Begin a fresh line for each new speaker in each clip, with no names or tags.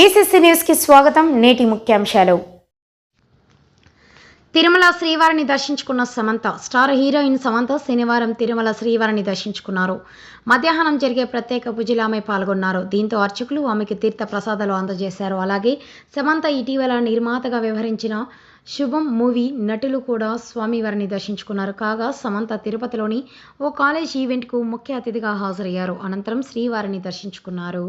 BCC న్యూస్కి స్వాగతం నేటి ముఖ్యాంశాలు తిరుమల శ్రీవారిని దర్శించుకున్న సమంత స్టార్ హీరోయిన్ సమంత శనివారం తిరుమల శ్రీవారిని దర్శించుకున్నారు మధ్యాహ్నం జరిగే ప్రత్యేక పూజలు ఆమె పాల్గొన్నారు దీంతో అర్చకులు ఆమెకి తీర్థ ప్రసాదాలు అందజేశారు అలాగే సమంత ఇటీవల నిర్మాతగా వ్యవహరించిన శుభం మూవీ నటులు కూడా స్వామి వారిని దర్శించుకున్నారు కాగా సమంత తిరుపతిలోని ఓ కాలేజ్ ఈవెంట్కు ముఖ్య అతిథిగా హాజరయ్యారు అనంతరం శ్రీవారిని దర్శించుకున్నారు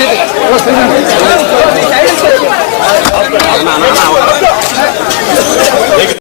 chết. Nó nó nó nó.